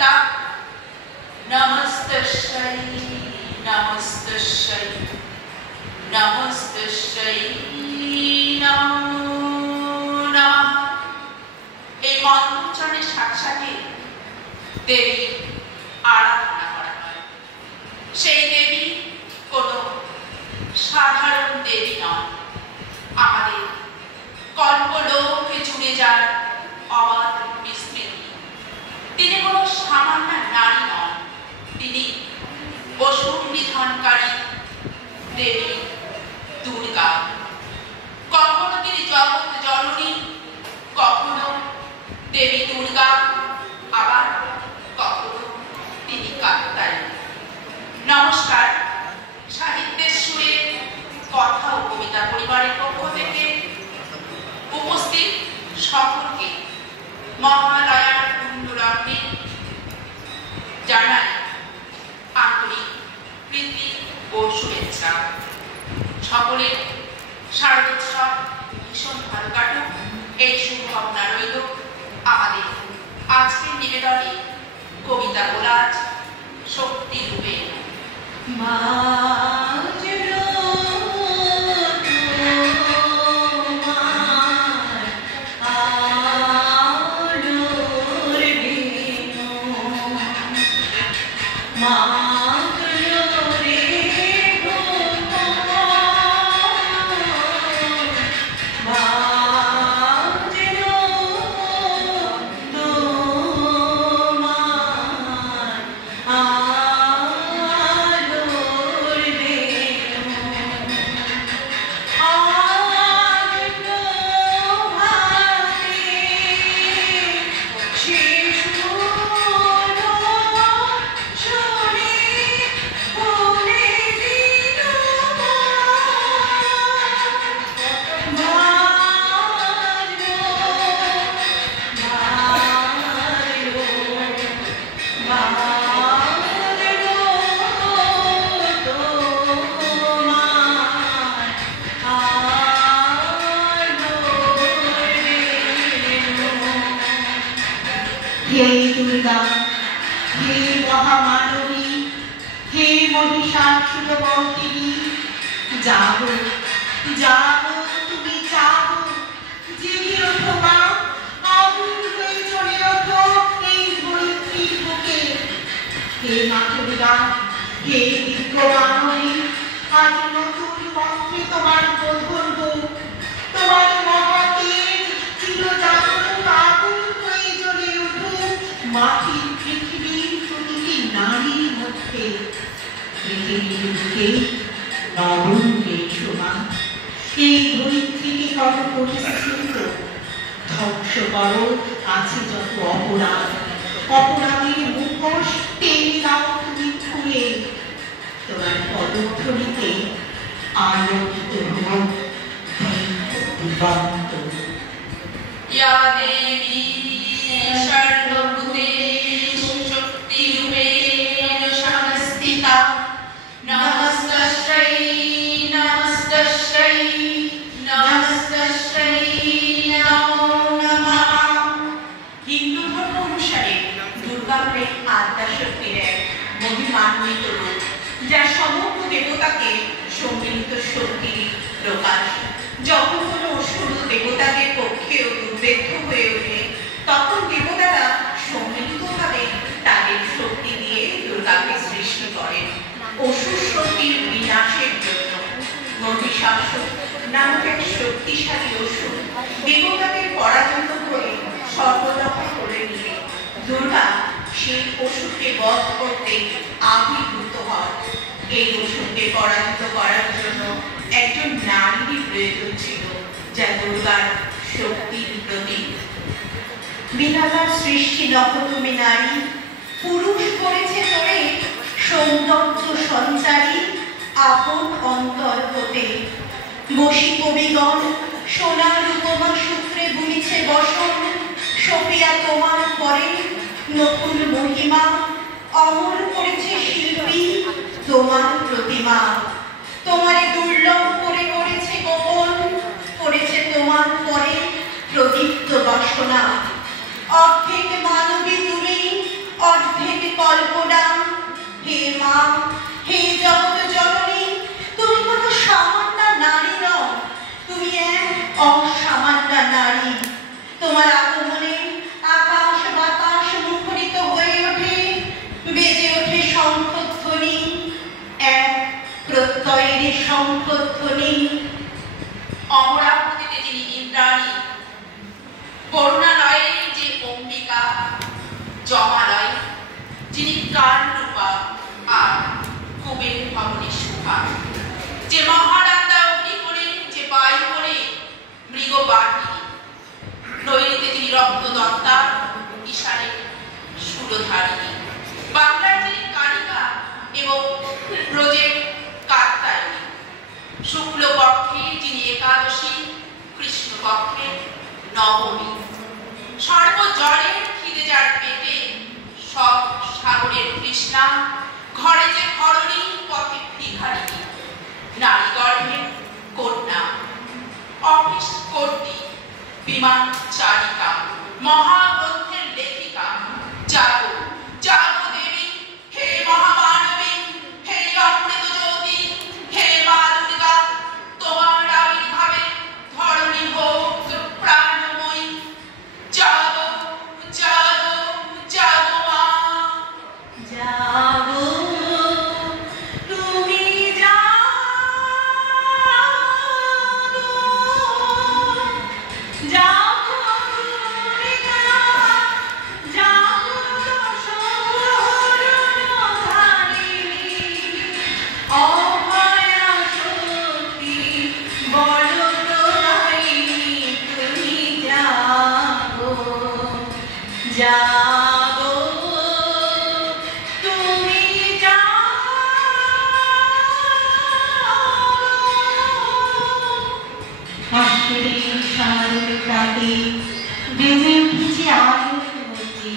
समस्थिता नमस्तस्यै नमस्तस्यै नमस्तस्यै नमो नमः। এই মন্ত্রোচ্চারণের সাথে সাথে দেবী আরাধনা করা হয়। সেই দেবী কোনো সাধারণ দেবী নন, আমাদের কল্পলোকে জুড়ে যার অবাধ বিস্তৃতি। তিনি কোনো সামান্য নারী নন, তিনি অসুর নিধনকারী দেবী দুর্গা। কখনো তিনি জগৎ জননী, কখনো দেবী দুর্গা, আবার কখনো তিনি কাত্তায়নী। নমস্কার, সাহিত্যের সুরে কথা ও কবিতা পরিবারের পক্ষ থেকে উপস্থিত সকলকে মহালয়ার পুণ্যলগ্নে জানাই আন্তরিক প্রীতি ও শুভেচ্ছা। সকলের শারদোৎসব ভীষণ ভালো কাটুক, এই শুভকামনা রইল। আমাদের আজকের নিবেদনে কবিতা কোলাজ শক্তি রূপে। हे दुर्गा, हे महामानवी, हे महिषासुरमर्दिनी, जागो जागो তুমি জাগো, জেগে ওঠো মা, আগুন হয়ে জ্বলে ওঠো এই ধরিত্রীর বুকে। হে মা দুর্গা, হে দিব্যমানবী, আজ নতুন মন্ত্রে তোমার বোধন হোক। তোমার মহাতেজ চিরজাগরণ আগুন হয়ে জ্বলে উঠুক মাটির পৃথিবীর প্রতিটি নারীর মধ্যে। পৃথিবীর বুকে নবরূপে শোভা, এই ধরিত্রীকে করো পরিস্ফুট, ধ্বংস করো আছে যত অপরাধ। অপরাধের মুখোশ টেনে দাও তুমি খুলে, তোমার পদধ্বনিতে আলোকিত হোক দিগন্ত। ইয়া দেবী সর্বভূতেষু শক্তিরূপেণ সংস্থিতা নমস্তস্यै নমস্তস্यै নমস্তস্यै নমো নমঃ। হিন্দু ধর্ম অনুসারে দুর্গা হলেন আদ্যাশক্তির এক মহিমান্বিত রূপ, যা সমগ্র দেবতাকে সম্মিলিত শক্তির প্রকাশ। যখন কোনো অসুর দেবতাদের পক্ষেও দুর্ভেদ্য হয়ে ওঠে, তখন দেবতারা সম্মিলিতভাবে তাদের শক্তি দিয়ে দুর্গাকে সৃষ্টি করেন অসুর শক্তির বিনাশের জন্য। মহিষাসুর নামক এক শক্তিশালী অসুর দেবতাদের পরাজিত করে সর্বদখল করে নিলে দুর্গা সেই অসুরকে বধ করতে আবির্ভূত হয়। এই অসুরকে পরাজিত করার জন্য একজন নারীর প্রয়োজন ছিল, যা দুর্গার শক্তির প্রতীক। বিধাতার সৃষ্টি নহ তুমি নারী, পুরুষ করেছে তোরে সৌন্দর্য সঞ্চারী আপন অন্তর হতে। বসি কবিগণ সোনার উপমা সূত্রে বুনিছে বসন, সপিয়া তোমার পরে নতুন মহিমা অমর করেছে শিল্পী তোমার প্রতিমা। তোমারে দুর্লভ করে করেছে গোপন, করেছে তোমার পরে প্রদীপ্ত বাসনা। অর্ধেক মানবী তুমি, অর্ধেক জমালয়, যিনি কার রূপা আর কুবের ভবনের শোভা, যে মহারান্দা অগ্নি করে, যে পাই করে মৃগবাহী, নৈরিতে যিনি রক্তদত্তা, ঈশানে সুরধারিণী, বাংলার যিনি কারিকা এবং ব্রজের কাত্যায়নী, শুক্লপক্ষে যিনি একাদশী, কৃষ্ণপক্ষে নবমী, সর্বজলের খিদে যার পেটে, সব সাগরের তৃষ্ণা, ঘরে যে ঘরণী, পথে ভিখারিণী, নারী গর্ভের কন্যা, অফিস কর্ত্রী, বিমান চারিকা, মহাগ্রন্থের লেখিকা, জাগো জাগো দেবী, হে মহামানবী, হে অমৃত জ্যোতি, হে মা দুর্গা, তোমার আবির্ভাবে ধরণী হোক প্রাণময়ী, জাগো জাগো জাগো মা, জাগো তুমি জাগো তুমি হাসির সাগরে কাটে বেজে উঠেছে আলোর মধ্যে,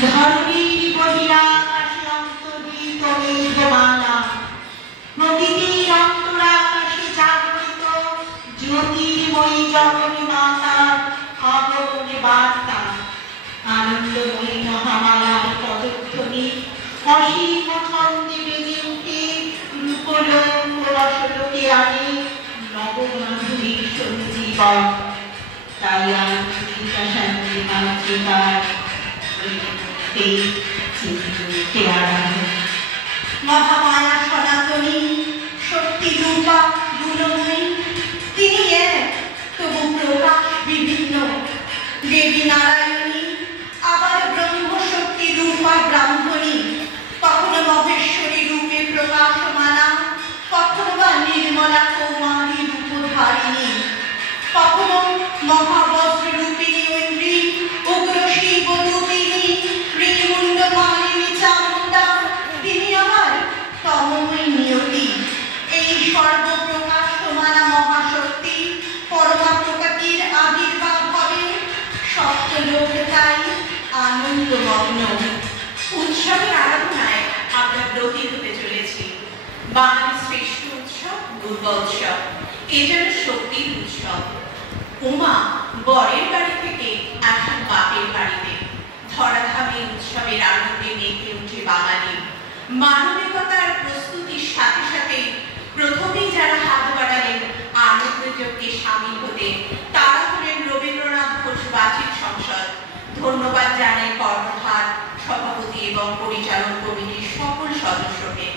ধরণীর বহিরাকাশে অন্তর্হিত মেঘমালা, নদীর অন্তরাকাশে জাগরিত জ্যোতির্ময়ী জগনী মাতার আগমনে বার্তা, আনন্দময়ী মহামালার পদধ্বনি অসীম ছন্দে বেজে উঠে রূপলোক রসলোকে আনে নবমাধুরীর সঞ্জীবন। তাই আর জিজ্ঞাসান্তি মাতৃকার মহামায়া সনাতনী শক্তি রূপা গুণময়ী, তিনি এক তবু প্রকাশ বিভিন্ন, দেবী নারায়ণী, আবার ব্রহ্মশক্তি রূপা ব্রাহ্মণী, কখনো মহেশ্বরী রূপে প্রকাশমানা, কখনো বা নির্মলা কৌমারী রূপধারিণী, কখনো মহাবজ্র রূপিণী ঐন্দ্রী, উগ্র শিব রূপিণী ঋণমুণ্ড মালিনী চামুণ্ডা, তিনি আবার তমময়ী নিয়তি। এই সর্বপ্রকাশমানা মহাশক্তি পরমা প্রকৃতির আবির্ভাব হবে, সপ্তলোক তাই আনন্দমগ্ন। উৎসবের আরাধনায় আমরা ব্রতী হতে চলেছি। বাঙালির শ্রেষ্ঠ উৎসব দুর্গা উৎসব, এ যেন শক্তির উৎসব। উমা বরের বাড়ি থেকে আসেন বাপের বাড়িতে, ধরাধামে উৎসবের আনন্দে মেতে উঠে বাঙালি। মানবিকতার প্রস্তুতির সাথে সাথে প্রথমেই যারা হাত বাড়ালেন আনন্দযজ্ঞে সামিল হতে, তারা হলেন রবীন্দ্রনাথ ঘোষ বাচিক সংসদ। ধন্যবাদ জানাই কর্ণধার, সভাপতি এবং পরিচালন কমিটির সকল সদস্যকে।